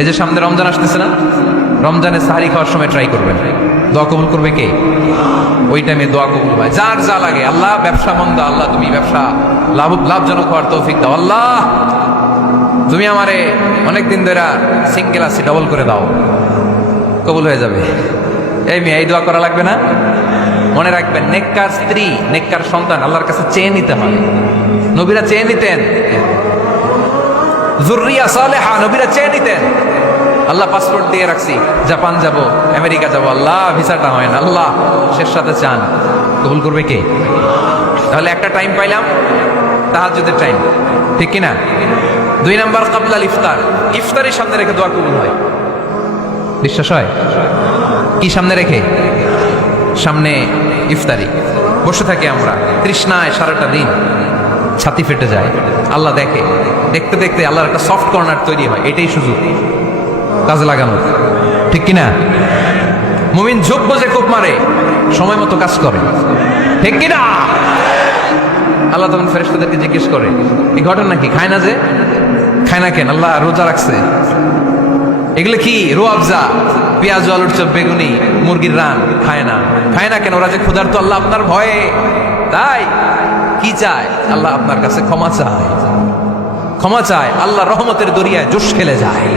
এই যে সামনে রমজান আসতেছে না, রমজানে সাহারি খাওয়ার সময় ট্রাই করবেন, দোয়া কবুল করবে কে? ওই টাইমে দোয়া কবুল হয়। যার যা লাগে, আল্লাহ ব্যবসা মন্দা, আল্লাহ তুমি ব্যবসা লাভজনক হওয়ার তৌফিক দাও, আল্লাহ তুমি আমারে অনেকদিন ধরে সিঙ্গেল আছি, ডবল করে দাও, কবুল হয়ে যাবে। এই মেয়ে, এই দোয়া করা লাগবে না? মনে রাখবেন, নেককার স্ত্রী, নেককার সন্তান আল্লাহর কাছে চেয়ে নিতে হয়। নবীরা চেয়ে নিতেন, যুররিয়া সালেহা নবীরা চেয়ে নিতেন। আল্লাহ পাসপোর্ট দিয়ে রাখছি, জাপান যাব, আমেরিকা যাব, আল্লাহ ভিসাটা হয় না, আল্লাহ শেষ সাথে চান, কবুল করবে কে? তাহলে একটা টাইম পাইলাম, তাহাজ্জুদের টাইম, ঠিক কিনা? 2 নাম্বার কাবলাল ইফতার, ইফতারের সামনে রেখে দোয়া কবুল হয়। বিশ্বাস হয়? কি সামনে রেখে? সামনে ইফতারি বসে থাকি আমরা, তৃষ্ণায় সারাটা দিন, ছাতি ফেটে যায়, আল্লাহ দেখে, দেখতে দেখতে আল্লাহর একটা সফট কর্নার তৈরি হয়। এটাই সুযোগ কাজে লাগানোর, ঠিক কিনা? মুমিন ঝোঁক বোঝে কোপ মারে, সময় মতো কাজ করে, ঠিক কিনা? আল্লাহ তখন ফেরেশতাদেরকে জিজ্ঞেস করে, এই ঘটনা কি? খায় না যে, খায় না কেন? আল্লাহ রোজা রাখছে। এগুলো কি? রোয়াবজা, পেঁয়াজ, আলুর চপ, বেগুনি, মুরগির রান, খায় না। খায় না কেন? ওরা যে ক্ষুধার্ত, আল্লাহ আপনার ভয়ে। তাই কি চায়? আল্লাহ আপনার কাছে ক্ষমা চায়, ক্ষমা চায়। আল্লাহ রহমতের দরিয়ায় জোশ খেলে যায়।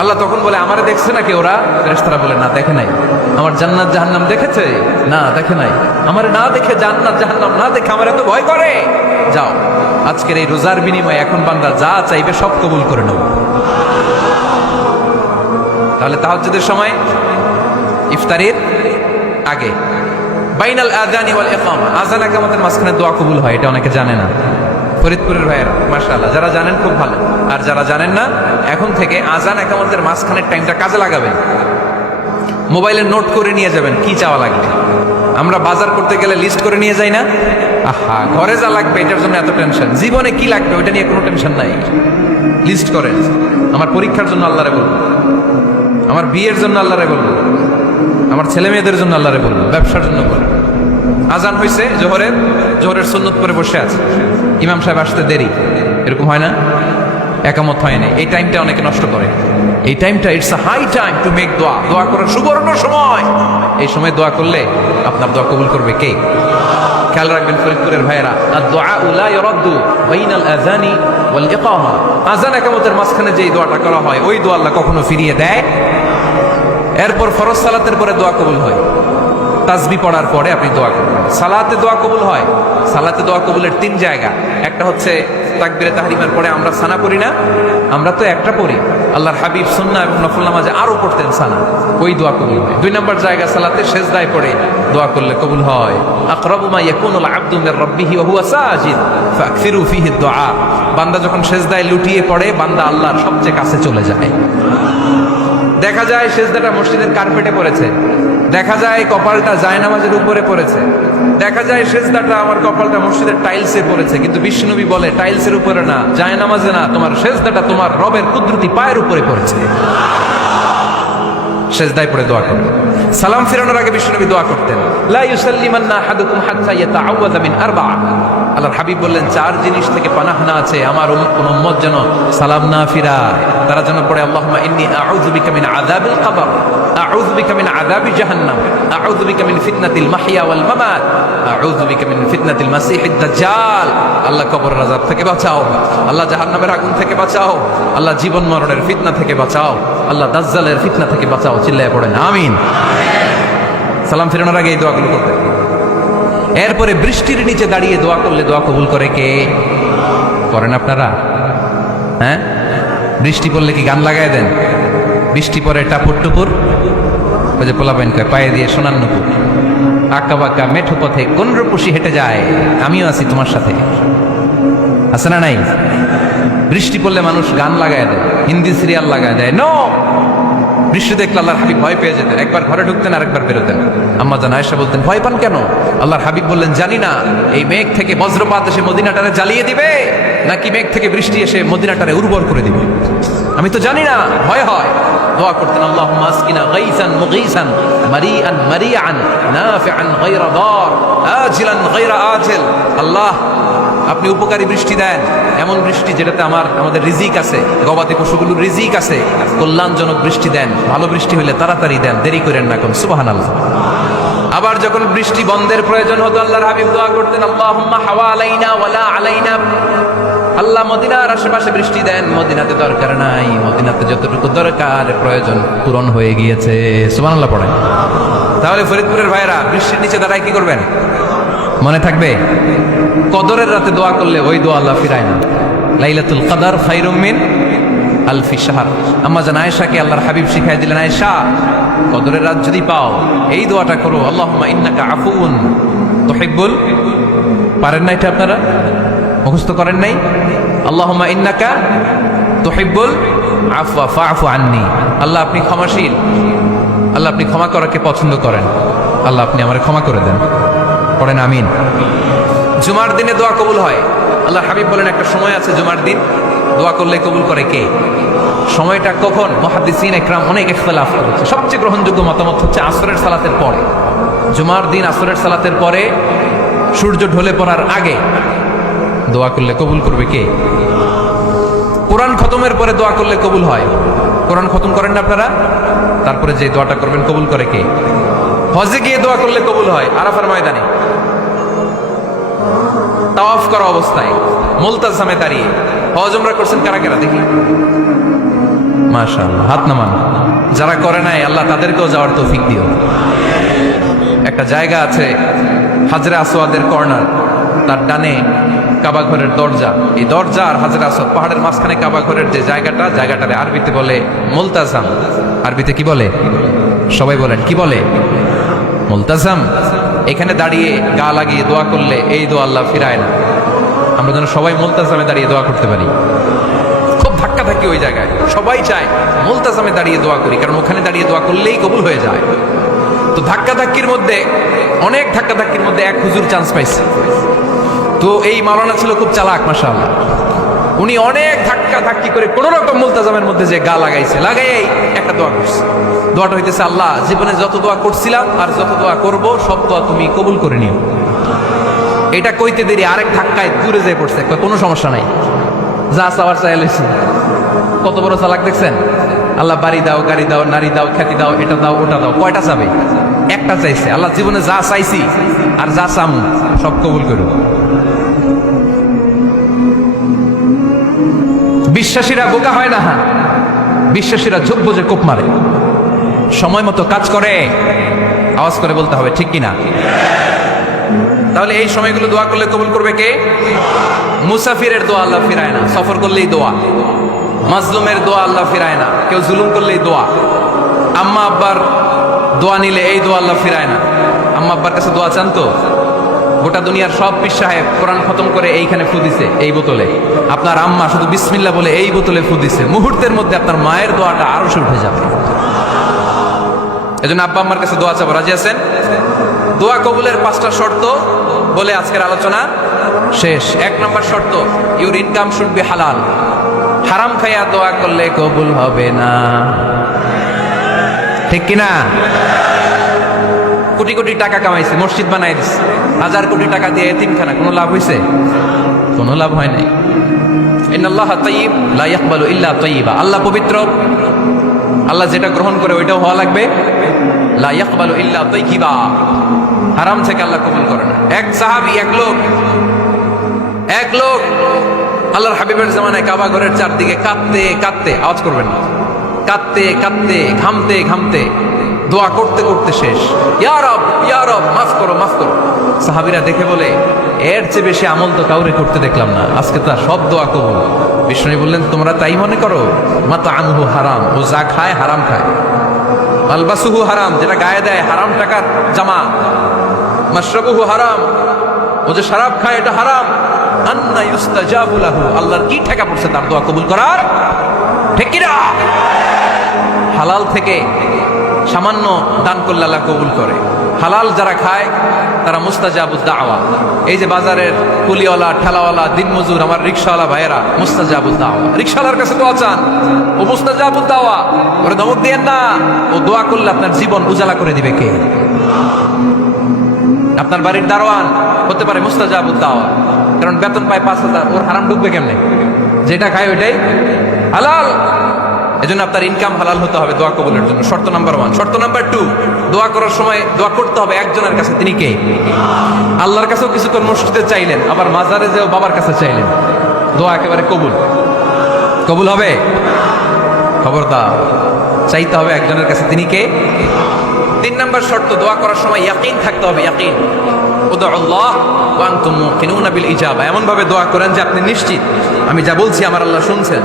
আল্লাহ তখন বলে, আমারে দেখছে নাকি ওরা? ফেরেশতারা বলে, না দেখে নাই। আমার জান্নাত জাহান্নাম দেখেছে? না দেখে নাই। আমারে না দেখে, জান্নাত জাহান্নাম না দেখে আমার এত ভয় করে। যাও, আজকের এই রোজার বিনিময়ে এখন বান্দা যা চাইবে সব কবুল করে নেব। তাহলে তাহাজ্জুদের সময়, ইফতারের আগে, বাইনাল আযানি ওয়াল ইকামা, আযান ইকামতের মাঝখানে দোয়া কবুল হয়। এটা অনেকে জানে না। ফরিদপুরের ভাইয়েরা মাশাআল্লাহ, যারা জানেন খুব ভালো, আর যারা জানেন না, এখন থেকে আযান ইকামতের মাঝখানের টাইমটা কাজে লাগাবেন। মোবাইলে নোট করে নিয়ে যাবেন কি চাওয়া লাগবে। আমরা বাজার করতে গেলে লিস্ট করে নিয়ে যাই না? আহা, ঘরে যা লাগবে এটার জন্য এত টেনশন, জীবনে কি লাগবে ওইটা নিয়ে কোনো টেনশন নাই। লিস্ট করেন। আমার পরীক্ষার জন্য আল্লাহরে বলবো, আমার বিয়ের জন্য আল্লাহরে বলবো, আমার ছেলে মেয়েদের জন্য আল্লাহরে বলবো, ব্যবসার জন্য বলবো। আজান হয়েছে জোহরের সুন্নত করে বসে আছে, ইমাম সাহেব আসতে দেরি, এরকম হয় না? একামত হয় না, এই টাইমটা অনেকে নষ্ট করে। এই টাইমটা it's a high time to make দোয়া, দোয়া করার সুবর্ণ সময়। এই সময় দোয়া করলে আপনার দোয়া কবুল করবে কে? খেয়াল রাখবেন ফরিদপুরের ভাইয়েরা, আদ-দুআ লা ইউরাদ্দু বাইনাল আযানি ওয়াল ইকামা, আযান ইকামতের মাঝখানে যেই দোয়াটা করা হয় ওই দোয়া আল্লাহ কখনো ফিরিয়ে দেয়। এরপর ফরজ সালাতের পরে দোয়া কবুল হয়, তাসবিহ পড়ার পরে আপনি দোয়া করবেন। সালাতে দোয়া কবুল হয়, সালাতে দোয়া কবুলের 3 জায়গা। একটা হচ্ছে তাকবীরে তাহরিমের পরে আমরা সানা পড়ি না, আমরা তো একটা পড়ি, আল্লাহর হাবিব সুন্নাহ এবং নফল নামাজে আরো পড়তেন সানা, ওই দোয়া কবুল হয়। 2 নম্বর জায়গা সালাতে সেজদায় পড়ে দোয়া করলে কবুল হয়। আকরাবু মা ইয়াকুনুল আবদু মির রাব্বিহি ওয়া হুয়া সাজিদ ফাকসিরু ফিহি দুআ, বান্দা যখন সেজদায় লুটিয়ে পড়ে, বান্দা আল্লাহর সবচেয়ে কাছে চলে যায়। দেখা যায় সেজদাটা মসজিদের কার্পেটে পড়েছে, দেখা যায় কপালটা জায়নামাজের উপরে পড়েছে, দেখা যায় সেজদাটা আমার কপালটা মসজিদের টাইলসে পড়েছে, কিন্তু বিশ্বনবী বলে টাইলসের উপরে না, জায়নামাজে না, তোমার সেজদাটা তোমার রবের কুদরতি পায়ের উপরে পড়েছে। সেজদায় পড়ে দোয়া করো। সালাম ফিরানোর আগে বিশ্বনবী দোয়া করতেন, লা ইউসাল্লিমান্না আহাদুকুম হাত্তা ইয়াতাআওয়াযা মিন আরবা'a। আল্লাহর হাবিব বললেন 4 জিনিস থেকে পানাহ না আছে আমার উম্মত যেন সালাম না ফিরায়। তারা যেন পড়ে, আল্লাহুম্মা ইন্নী আউযু বিকা মিন আযাবিল কবর, আউযু বিকা মিন আযাবি জাহান্নাম, আউযু বিকা মিন ফিতনাতিল মাহইয়া ওয়াল মামাত, আউযু বিকা মিন ফিতনাতিল মাসিহিদ দাজ্জাল। আল্লাহ কবরের আযাব থেকে বাঁচাও, আল্লাহ জাহান্নামের আগুন থেকে বাঁচাও, আল্লাহ জীবন মরণের ফিতনা থেকে বাঁচাও, আল্লাহ দাজ্জালের ফিতনা থেকে বাঁচাও। চিল্লায়ে পড়েন আমিন। সালাম ফিরানোর আগে এই দোয়াগুলো করতে। এরপরে বৃষ্টির নিচে দাঁড়িয়ে দোয়া করলে দোয়া কবুল করে কে? করেন আপনারা? হ্যাঁ, বৃষ্টি পড়লে কি গান লাগায় দেন? বৃষ্টি পরে টাপুর টুপুর, ওই যে পোলাপাইন কয় পায়ে দিয়ে সোনার নুপুর, আঁকা বাঁকা মেঠো পথে কোন রূপসী হেঁটে যায়, আমিও আছি তোমার সাথে, আছে না নাই? বৃষ্টি পড়লে মানুষ গান লাগায় দেয়, হিন্দি সিরিয়াল লাগায় দেয়। নো, বৃষ্টি দেখলে আল্লাহর হাবিব ভয় পেয়ে যেতেন, একবার ঘরে ঢুকতেন আর একবার বেরোতেন। আম্মা জান আয়েশা বলতেন, ভয় পান কেন? আল্লাহর হাবিব বললেন, জানি না এই মেঘ থেকে বজ্রপাত এসে মদিনাটারে জ্বালিয়ে দিবে নাকি মেঘ থেকে বৃষ্টি এসে মদিনাটারে উর্বর করে দিবে, আমি তো জানি না, ভয় হয়। দোয়া করতেন, আল্লাহুম্মা আসকিনা গাইসান মুগীসান মারিআন মারিআন নাফিআন গায়রা দার আজিলান গায়রা আজিল। আল্লাহ আপনি উপকারী বৃষ্টি দেন, এমন বৃষ্টি যেটাতে আমাদের রিজিক আছে, গবাদি পশুগুলোর রিজিক আছে, কল্যাণজনক বৃষ্টি দেন, ভালো বৃষ্টি হলে তাড়াতাড়ি দেন, দেরি করেন না কোন। সুবহানাল্লাহ। আবার যখন বৃষ্টি বন্ধের প্রয়োজন হতো আল্লাহর হাবিব দোয়া করতেন, আল্লাহুম্মা হাওয়া আলাইনা ওয়ালা আলাইনা। আল্লাহ মদিনার আশেপাশে বৃষ্টি দেন, মদিনাতে দরকার নাই, মদিনাতে যতটুকু দরকার প্রয়োজন পূরণ হয়ে গিয়েছে। সুবহানাল্লাহ পড়েন। তাহলে ফরিদপুরের ভাইরা বৃষ্টির নিচে দাঁড়ায় কি করবেন? মনে থাকবে কদরের রাতে দোয়া করলে ওই দোয়া আল্লাহ ফিরায় না। লাইলাতুল কদর খায়রুম মিন আলফি শাহর। আম্মা জান আয়েশাকে আল্লাহর হাবিব শিখাই দিলেন, আয়েশা কদরের রাত যদি পাও এই দোয়াটা করো, আল্লাহুম্মা ইন্নাকা আফুউন তুহিব্বুল। পারেন না এটা আপনারা? মুখস্থ করেন নাই? আল্লাহুম্মা ইন্নাকা তুহিব্বুল আফওয়া ফাআফু আন্নি। আল্লাহ আপনি ক্ষমাশীল, আল্লাহ আপনি ক্ষমা করাকে পছন্দ করেন, আল্লাহ আপনি আমারে ক্ষমা করে দেন। পড়েন আমিন। জুমার দিনে দোয়া কবুল হয়। আল্লাহ হাবিব বলেন একটা সময় আছে জুমার দিন দোয়া করলে কবুল করে কে? সময়টা কখন? মুহাদ্দিসিন ইকরাম অনেক ইখতিলাফ করেছে। সবচেয়ে গ্রহণযোগ্য মতামত হচ্ছে আসরের সালাতের পরে। জুমার দিন আসরের সালাতের পরে সূর্য ঢলে পড়ার আগে দোয়া করলে কবুল করবে কে? কোরআন খতমের পরে দোয়া করলে কবুল হয়। কোরআন খতম করেন না আপনারা? তারপরে যে দোয়াটা করবেন কবুল করে কে? হজে গিয়ে দোয়া করলে কবুল হয়। আরাফার ময়দানে তাওয়াফ করা অবস্থায় মুলতাজামে দাঁড়িয়ে। হজ উমরা করছেন কারা কারা দেখি? মাশাআল্লাহ, হাত নামান। যারা করে নাই আল্লাহ তাদেরকেও যাওয়ার তৌফিক দিও। একটা জায়গা আছে হাজরে আসওয়াদের কর্নার, তার ডানে কাবা ঘরের দরজা। এই দরজা আর হাজরে আসওয়াদ পাহাড়ের মাঝখানে কাবা ঘরের যে জায়গাটারে আরবিতে বলে মুলতাজাম। আরবিতে কি বলে? সবাই বলেন কি বলে? মুলতাজাম। এখানে দাঁড়িয়ে গা লাগিয়ে দোয়া করলে এই দোয়া আল্লাহ ফিরায় না। আমরা যেন সবাই মুলতাজামে দাঁড়িয়ে দোয়া করতে পারি। খুব ধাক্কা ধাক্কি ওই জায়গায়, সবাই চায় মুলতাজামে দাঁড়িয়ে দোয়া করি, কারণ ওখানে দাঁড়িয়ে দোয়া করলেই কবুল হয়ে যায়। তো ধাক্কা ধাক্কির মধ্যে, অনেক ধাক্কা ধাক্কির মধ্যে এক হুজুর চান্স পাইছে। তো এই মাওলানা ছিল খুব চালাক মাশাআল্লাহ। উনি অনেক ধাক্কা ধাক্কি করে কোন রকম মুলতাজামের মধ্যে যে গা লাগাইছে, লাগাই একটা দোয়া করছে। দোয়াটা হইতেছে, আল্লাহ জীবনে যত দোয়া করছিলাম আর যত দোয়া করব সব দোয়া তুমি কবুল করে নিও। এটা কইতে দেরি আরেক ধাক্কায় দূরে যেয়ে পড়ছে। কোনো সমস্যা নাই, যা চাওয়ার চাই লইছি। কত বড় চালাক দেখছেন? আল্লাহ বাড়ি দাও, গাড়ি দাও, নারী দাও, খ্যাতি দাও, এটা দাও, ওটা দাও। কয়টা চাবে? একটা চাইছে। আল্লাহ জীবনে যা চাইছি আর যা চামু সব কবুল করো। বিশ্বাসীরা বোকা হয় না, বিশ্বাসীরা ঝোপ বোঝে কোপ মারে, সময় মতো কাজ করে। আওয়াজ করে বলতে হবে ঠিক কিনা? তাহলে এই সময়গুলো দোয়া করলে কবুল করবে কে? মুসাফিরের দোয়া আল্লাহ ফিরায় না, সফর করলেই দোয়া। মাজলুমের দোয়া আল্লাহ ফিরায় না, কেউ জুলুম করলেই দোয়া। আম্মা আব্বার দোয়া নিলে এই দোয়া আল্লাহ ফিরায় না। আম্মা আব্বার কাছে দোয়া চান তো? গোটা দুনিয়ার সব পীর সাহেব কোরআন খতম করে এইখানে ফু দিছে এই বোতলে, আপনার আম্মা শুধু বিসমিল্লাহ বলে এই বোতলে ফু দিছে, মুহূর্তের মধ্যে আপনার মায়ের দোয়াটা আরো উঠে যাবে। এজন্য আব্বা আম্মার কাছে দোয়া চাবো। রাজি আছেন? দোয়া কবুলের 5টা শর্ত বলে আজকের আলোচনা শেষ। 1 নম্বর শর্ত, ইউর ইনকাম শুড বি হালাল। হারাম খাইয়া দোয়া করলে কবুল হবে না, ঠিক কিনা? কোটি কোটি টাকা কামাইছে, মসজিদ বানাই দিছে, 1000 কোটি টাকা দিয়ে এতিমখানা, কোনো লাভ হয়েছে? কোনো লাভ হয় নাই। ইন্নাল্লাহা তাইয়্যিব লা ইয়াকবালু ইল্লা তাইয়্যিবা। আল্লাহ পবিত্র, আল্লাহ যেটা গ্রহণ করে ওইটাও হওয়া লাগবে। লা ইয়াকবালু ইল্লা তাইয়্যিবা। হারাম থেকে আল্লাহ কবুল করে না। এক সাহাবী, এক লোক আল্লাহর হাবিবের জামানায় কাবা ঘরের চারদিকে কাঁদতে কাঁদতে, আওয়াজ করবেন না, কাঁদতে কাঁদতে, ঘামতে ঘামতে, দোয়া করতে করতে শেষ। ইয়া রব, ইয়া রব, মাফ করো, মাফ করো। সাহাবীরা দেখে বলে, এর চেয়ে বেশি আমল তো কাউরে করতে দেখলাম না, আজকে তো সব দোয়া কবুল। বিষ্ণু বললেন, তোমরা তাই মনে করো? মাতআমুহু হারাম, ও যা খায় হারাম খায়। মালবাসুহু হারাম, যেটা গায়ে দেয় হারাম টাকার জামা। মাশরাবুহু হারাম, ও যে শরাব খায় এটা হারাম। আন্না ইউস্তাজাবু লাহু, আল্লাহর কি ঠেকা পড়ছে তার দোয়া কবুল করার? ঠিক কি না? হালাল থেকে সামান্য দান করলে আল্লাহ কবুল করে। হালাল যারা খায় তারা মুস্তাজাবুদ দাওয়া। এই যে বাজারের কুলিওয়ালা, ঠেলাওয়ালা, দিনমজুর, আমার রিকশাওয়ালা ভাইয়েরা, মুস্তাজাবুদ দাওয়া। রিকশাওয়ালার কাছে দোয়া চান, ও মুস্তাজাবুদ দাওয়া। ওরে ধমক দিয়েন না, ও দোয়া করলে আপনার জীবন উজালা করে দিবে কে? আপনার বাড়ির দারোয়ান হতে পারে মুস্তাজাবুদ দাওয়া। কারণ বেতন পায় 5,000, ওর হারাম ঢুকবে কেমনে? যেটা খায় ওইটাই হালাল। এজন্য আপনার ইনকাম হালাল হতে হবে দোয়া কবুলের জন্য। শর্ত নাম্বার 1। শর্ত নাম্বার 2, দোয়া করার সময় দোয়া করতে হবে একজনের কাছে। তিনি কে? আল্লাহর কাছেও কিছুক্ষণ মসজিদে চাইলেন, আবার মাজারে যেও বাবার কাছে চাইলেন, দোয়া একেবারে কবুল। কবুল হবে? খবরদার, চাইতে হবে একজনের কাছে। তিনি কে? 3 নাম্বার শর্ত, দোয়া করার সময় ইয়াকিন থাকতে হবে। ইয়াকিন, উদউল্লাহ ওয়া আনতুম মুকিনুনা বিল ইজাবা। এমন ভাবে দোয়া করেন যে আপনি নিশ্চিত আমি যা বলছি আমার আল্লাহ শুনছেন,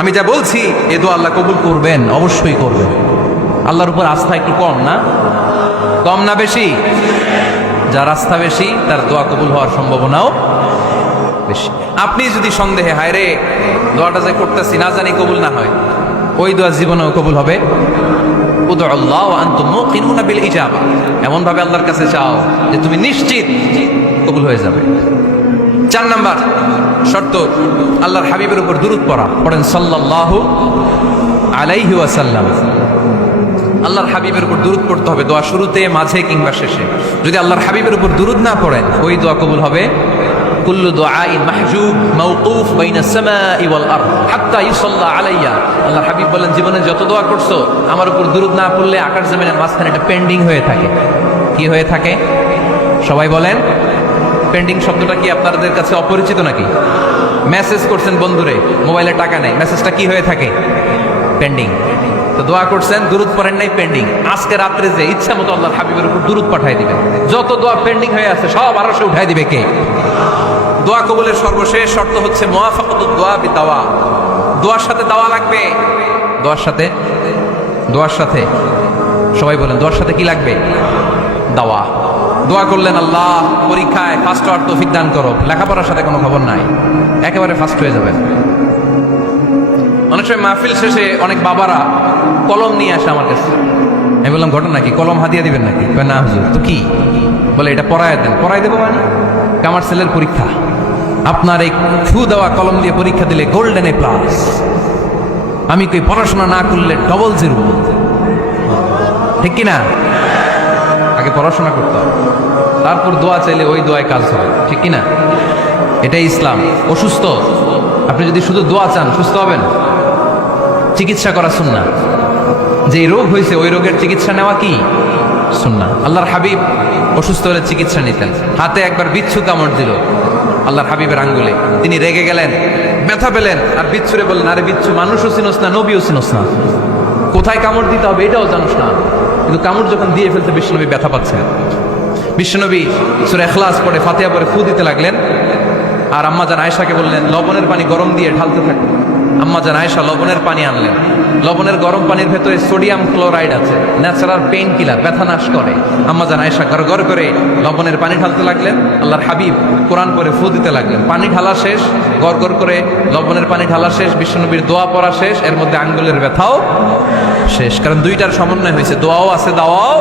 আমি যা বলছি এ দোয়া আল্লাহ কবুল করবেন, অবশ্যই করবেন। আল্লাহর উপর আস্থা একটু কম না? কম না বেশি? যার আস্থা বেশি তার দোয়া কবুল হওয়ার সম্ভাবনাও বেশি। আপনি যদি সন্দেহে হায় রে দোয়াটা যে করতেছি না জানি কবুল না হয়, ওই দোয়া জীবনেও কবুল হবে। উদউল্লাহ ওয়া আনতুম মুকিনুনা বিল ইজাবা, এমন ভাবে আল্লাহর কাছে চাও যে তুমি নিশ্চিত কবুল হয়ে যাবে। 4 নাম্বার শর্ত, আল্লাহর হাবিবের উপর দুরূদ পড়া। পড়েন সাল্লাল্লাহু আলাইহি ওয়াসাল্লাম। আল্লাহর হাবিবের উপর দুরূদ পড়তে হবে দোয়া শুরুতে, মাঝে কিংবা শেষে। যদি আল্লাহর হাবিবের উপর দুরূদ না পড়েন ওই দোয়া কবুল হবে কুল্লু দুআইন মাহজুব মাওকুফ বাইনা সামাই ওয়াল আরদ হাত্তা ইউসাল্লা আলাইয়া। আল্লাহর হাবিব বলেন জীবনে যত দোয়া করছো আমার উপর দুরূদ না পড়লে আকাশ জমিনের মাঝখানে এটা পেন্ডিং হয়ে থাকে। কি হয়ে থাকে? সবাই বলেন। পেন্ডিং শব্দটা কি আপনাদের কাছে অপরিচিত নাকি? মেসেজ করছেন বন্ধুরে, মোবাইলে টাকা নেই, মেসেজটা কি হয়ে থাকে? পেন্ডিং। তো দোয়া করছেন, দুরূদ পড়েন নাই, পেন্ডিং। আজকে রাত্রে যে ইচ্ছা মতো আল্লাহর হাবিবের উপর দুরূদ পাঠিয়ে দিবেন, যত দোয়া পেন্ডিং হয়ে আছে সব আরো সে উঠাই দিবে কে? দোয়া কবুলের সর্বশেষ শর্ত হচ্ছে মুওয়াফাকাতুদ দোয়া বিদাওয়া। দোয়ার সাথে দাওয়া লাগবে। দোয়ার সাথে সবাই বলেন, দোয়ার সাথে কি লাগবে? দাওয়া। দোয়া করলেন আল্লাহ পরীক্ষায় ফার্স্ট হওয়ার তৌফিক দান করো, লেখাপড়ার সাথে কোনো খবর নাই, একেবারে ফার্স্ট হয়ে যাবেন। অনেক সময় মাহফিল শেষে অনেক বাবারা কলম নিয়ে আসে আমার কাছে। আমি বললাম ঘটনা কি? কলম হাদিয়া দিবেন নাকি? না হুজুর। তো কি? বলে এটা পড়ায় দেন। পড়াই দেবো মানে? আমার ছেলের পরীক্ষা, আপনার এই ফু দেওয়া কলম দিয়ে পরীক্ষা দিলে গোল্ডেন এ প্লাস, আমি কই পড়াশোনা না করলে ডবল 0। ঠিক কিনা? আগে পড়াশোনা করতে হবে, তারপর দোয়া চাইলে ওই দোয়ায় কাজ হবে। ঠিক কিনা? এটাই ইসলাম। অসুস্থ আপনি যদি শুধু দোয়া চান সুস্থ হবেন? চিকিৎসা করা সুন্নাহ। যে রোগ হয়েছে ওই রোগের চিকিৎসা নেওয়া কি সুন্নাহ। আল্লাহর হাবিব অসুস্থ হলে চিকিৎসা নিতেন। হাতে একবার বিচ্ছু কামড় দিল আল্লাহর হাবিবের আঙ্গুলে, তিনি রেগে গেলেন, ব্যথা পেলেন, আর বিচ্ছুরে বললেন আরে বিচ্ছু মানুষও চিনোস না, নবীও চিনোস না, কোথায় কামড় দিতে হবে এটাও জানোস না। কিন্তু কামড় যখন দিয়ে ফেলতে বিশ্বনবী ব্যথা পাচ্ছেন। বিশ্বনবী সূরা ইখলাস পড়ে ফাতিহা পড়ে ফু দিতে লাগলেন। আর আম্মাজান আয়েশাকে বললেন লবণের পানি গরম দিয়ে ঢালতে থাকো। আম্মাজান আয়েশা লবণের পানি আনলেন। লবণের গরম পানির ভেতরে সোডিয়াম ক্লোরাইড আছে, ন্যাচারাল পেইন কিলার, ব্যথা নাশ করে। আম্মাজান আয়েশা গড় গড় করে লবণের পানি ঢালতে লাগলেন। আল্লাহর হাবিব কোরআন পড়ে ফু দিতে লাগলেন। পানি ঢালা শেষ, গড় গড় করে লবণের পানি ঢালা শেষ, বিশ্বনবীর দোয়া পড়া শেষ, এর মধ্যে আঙ্গুলের ব্যথাও শেষ। কারণ দুইটার সমন্বয় হয়েছে, দোয়াও আছে দাওয়াও